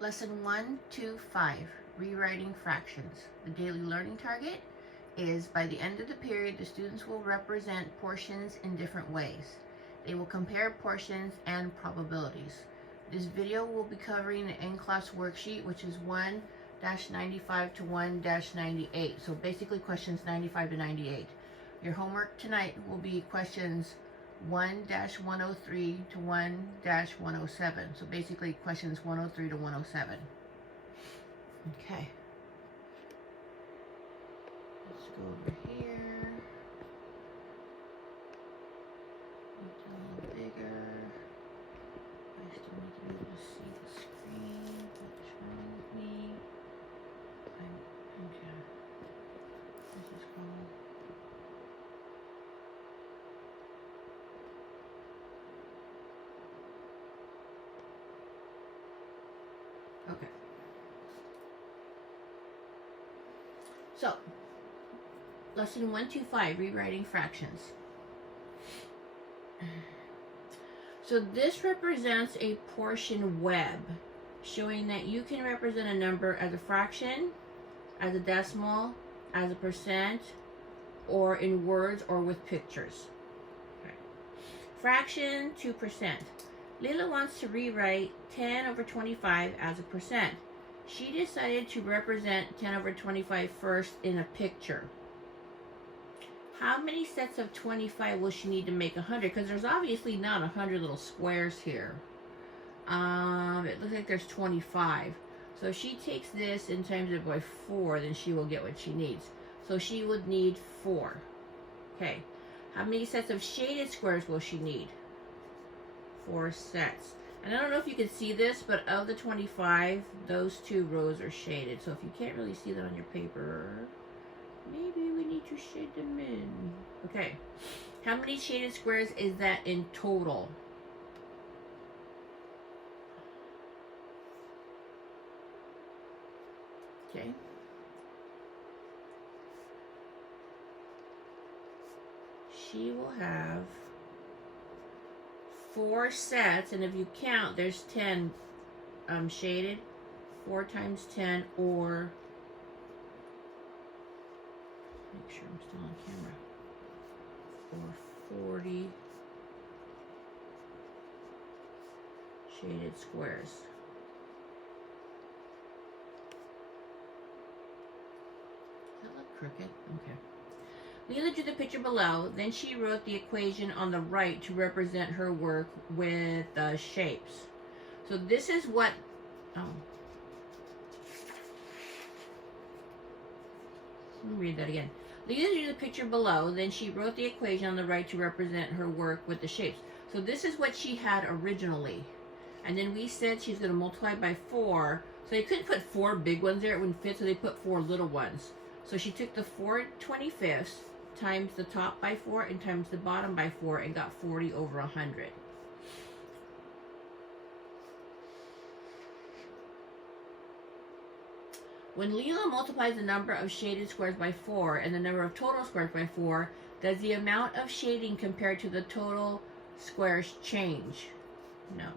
Lesson 125, Rewriting Fractions. The daily learning target is by the end of the period, the students will represent portions in different ways. They will compare portions and probabilities. This video will be covering the in-class worksheet, which is 1-95 to 1-98. So basically questions 95 to 98. Your homework tonight will be questions 1-103 to 1-107. So basically questions 103 to 107. Okay. Let's go over here. Make it a little bigger. I still need to be able to see the screen. What's wrong with me? Okay. This is called. Okay. So, lesson 125, rewriting fractions. So this represents a portion web, showing that you can represent a number as a fraction, as a decimal, as a percent, or in words or with pictures. Okay. Fraction 2%. Lila wants to rewrite 10 over 25 as a percent. She decided to represent 10 over 25 first in a picture. How many sets of 25 will she need to make 100? Because there's obviously not 100 little squares here. It looks like there's 25. So if she takes this and times it by 4, then she will get what she needs. So she would need 4. Okay. How many sets of shaded squares will she need? 4 sets. And I don't know if you can see this, but of the 25, those 2 rows are shaded. So if you can't really see that on your paper, maybe we need to shade them in. Okay. How many shaded squares is that in total? Okay. She will have 4 sets, and if you count, there's 10 shaded. 4 times 10, or make sure I'm still on camera, or 40 shaded squares. Does that look crooked? Okay. Leela drew the picture below, then she wrote the equation on the right to represent her work with shapes. So this is what, let me read that again. Leela drew the picture below, then she wrote the equation on the right to represent her work with the shapes. So this is what she had originally. And then we said she's going to multiply by 4. So they couldn't put 4 big ones there, it wouldn't fit, so they put 4 little ones. So she took the 4/25 times the top by 4 and times the bottom by 4 and got 40 over 100. When Leela multiplies the number of shaded squares by 4 and the number of total squares by 4, does the amount of shading compared to the total squares change? No.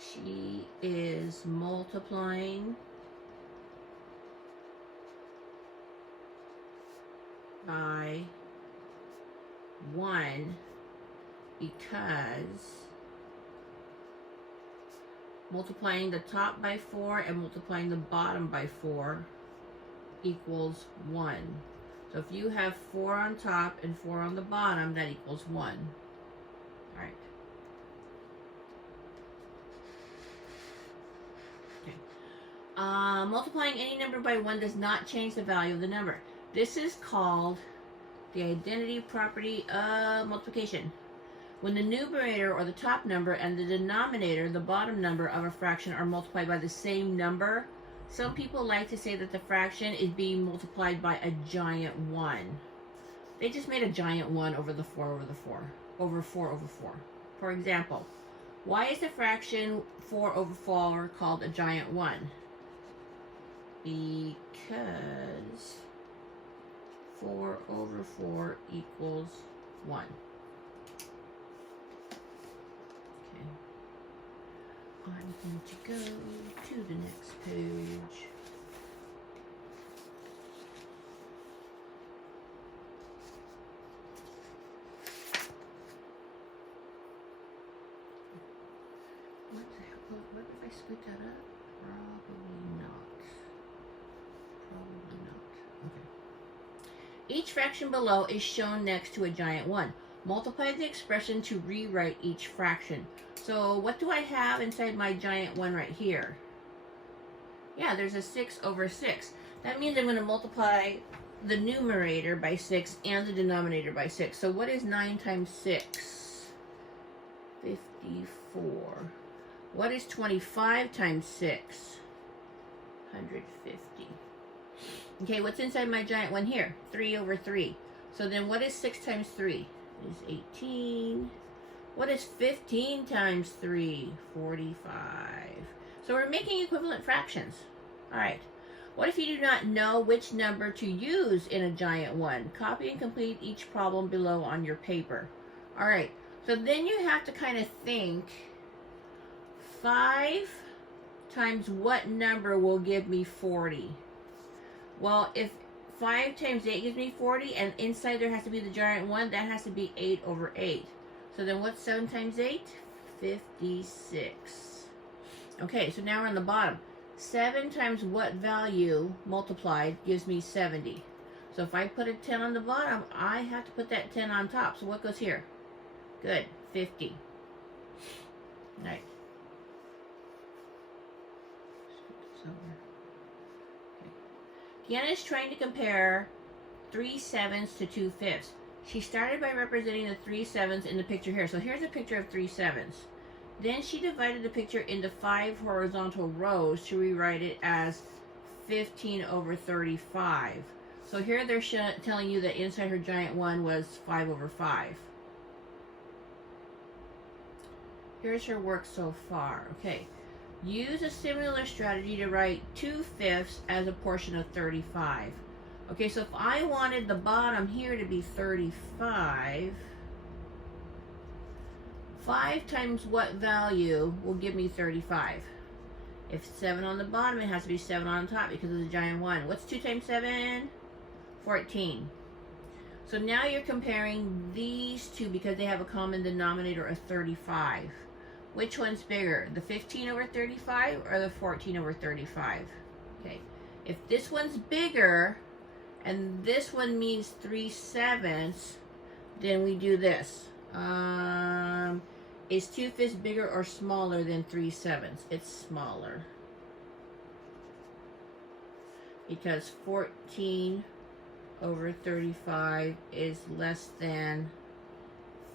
She is multiplying by 1 because multiplying the top by 4 and multiplying the bottom by 4 equals 1. So if you have 4 on top and 4 on the bottom, that equals 1. All right. Multiplying any number by 1 does not change the value of the number. This is called the identity property of multiplication. When the numerator, or the top number, and the denominator, the bottom number of a fraction, are multiplied by the same number, some people like to say that the fraction is being multiplied by a giant 1. They just made a giant 1 over the 4 over the 4, over 4 over 4. For example, why is the fraction 4 over 4 called a giant 1? Because 4 over 4 equals 1. I'm going to go to the next page. What if I split that up? Probably not. Probably not. Okay. Each fraction below is shown next to a giant 1. Multiply the expression to rewrite each fraction. So what do I have inside my giant 1 right here? Yeah, there's a 6 over 6. That means I'm going to multiply the numerator by 6 and the denominator by 6. So what is 9 times 6? 54. What is 25 times 6? 150. Okay, what's inside my giant 1 here? 3 over 3. So then what is 6 times 3? It is 18. What is 15 times 3? 45. So we're making equivalent fractions. All right. What if you do not know which number to use in a giant 1? Copy and complete each problem below on your paper. All right. So then you have to kind of think, 5 times what number will give me 40? Well, if 5 times 8 gives me 40, and inside there has to be the giant 1, that has to be 8 over 8. So then what's 7 times 8? 56. Okay, so now we're on the bottom. 7 times what value multiplied gives me 70. So if I put a 10 on the bottom, I have to put that 10 on top. So what goes here? Good, 50. All right. Deanna is trying to compare 3/7 to 2/5. She started by representing the 3/7 in the picture here. So here's a picture of 3/7. Then she divided the picture into 5 horizontal rows to rewrite it as 15 over 35. So here they're telling you that inside her giant 1 was 5 over 5. Here's her work so far. Okay. Use a similar strategy to write 2/5 as a portion of 35. Okay, so if I wanted the bottom here to be 35, 5 times what value will give me 35? If it's 7 on the bottom, it has to be 7 on top because of the giant 1. What's 2 times 7? 14. So now you're comparing these two because they have a common denominator of 35. Which one's bigger, the 15 over 35 or the 14 over 35? Okay, if this one's bigger and this one means 3/7, then we do this. Is 2/5 bigger or smaller than 3/7? It's smaller. Because 14 over 35 is less than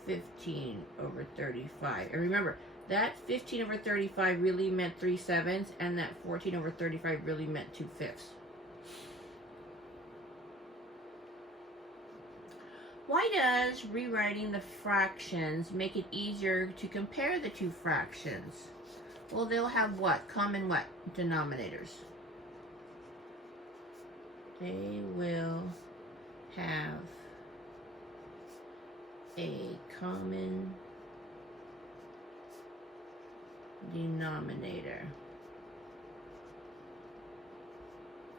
15 over 35. And remember, that 15 over 35 really meant 3/7, and that 14 over 35 really meant 2/5. Why does rewriting the fractions make it easier to compare the two fractions? Well, they'll have what? Common what? Denominators. They will have a common denominator.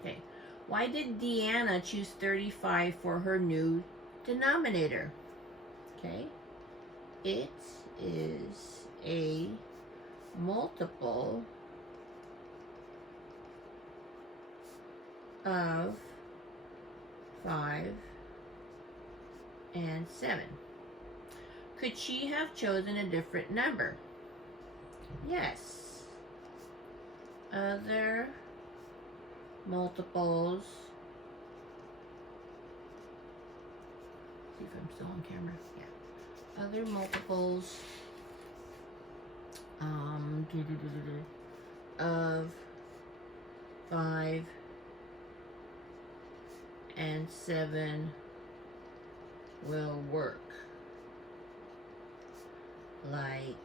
Okay. Why did Deanna choose 35 for her new denominator? Okay. It is a multiple of 5 and 7. Could she have chosen a different number? Yes. Other multiples. See if I'm still on camera. Yeah. Other multiples of 5 and 7 will work. Like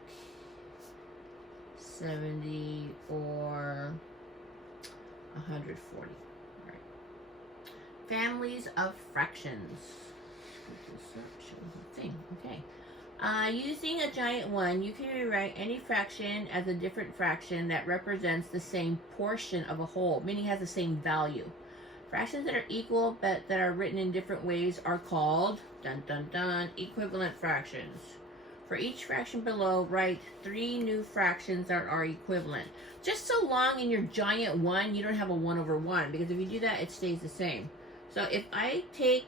70 or 140. All right. Families of fractions. Show the thing. Okay. Using a giant 1, you can rewrite any fraction as a different fraction that represents the same portion of a whole, meaning it has the same value. Fractions that are equal but that are written in different ways are called, dun dun dun, equivalent fractions. For each fraction below, write 3 new fractions that are equivalent. Just so long in your giant 1, you don't have a 1 over 1, because if you do that, it stays the same. So if I take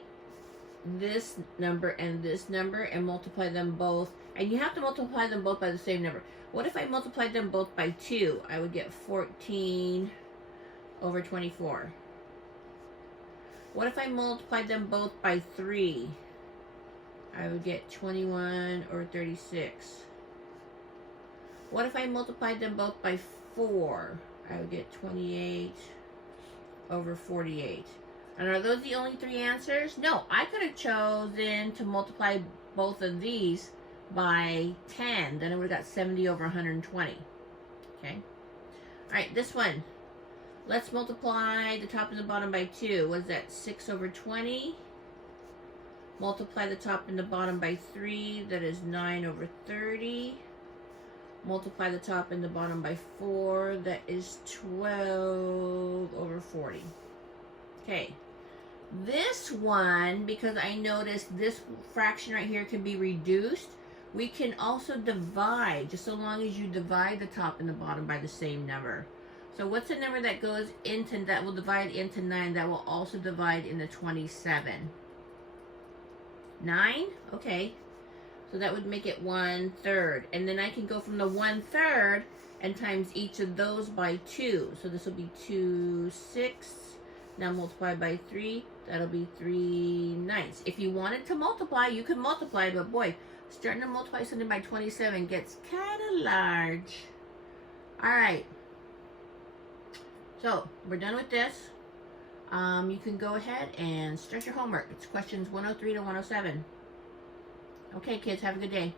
this number and multiply them both, and you have to multiply them both by the same number. What if I multiplied them both by 2? I would get 14 over 24. What if I multiplied them both by 3? I would get 21 over 36. What if I multiplied them both by 4? I would get 28 over 48. And are those the only 3 answers? No, I could have chosen to multiply both of these by 10. Then I would have got 70 over 120. Okay. All right, this one. Let's multiply the top and the bottom by 2. What is that? 6 over 20. Multiply the top and the bottom by 3. That is 9 over 30. Multiply the top and the bottom by 4. That is 12 over 40. Okay. This one, because I noticed this fraction right here can be reduced, we can also divide, just so long as you divide the top and the bottom by the same number. So what's the number that goes into, that will divide into 9, that will also divide into 27? 9? Okay. So that would make it 1/3. And then I can go from the 1/3 and times each of those by 2. So this will be 2 6. Now multiply by 3. That'll be 3/9. If you wanted to multiply, you could multiply, but boy, starting to multiply something by 27 gets kind of large. All right. So we're done with this. You can go ahead and start your homework. It's questions 103 to 107. Okay, kids, have a good day.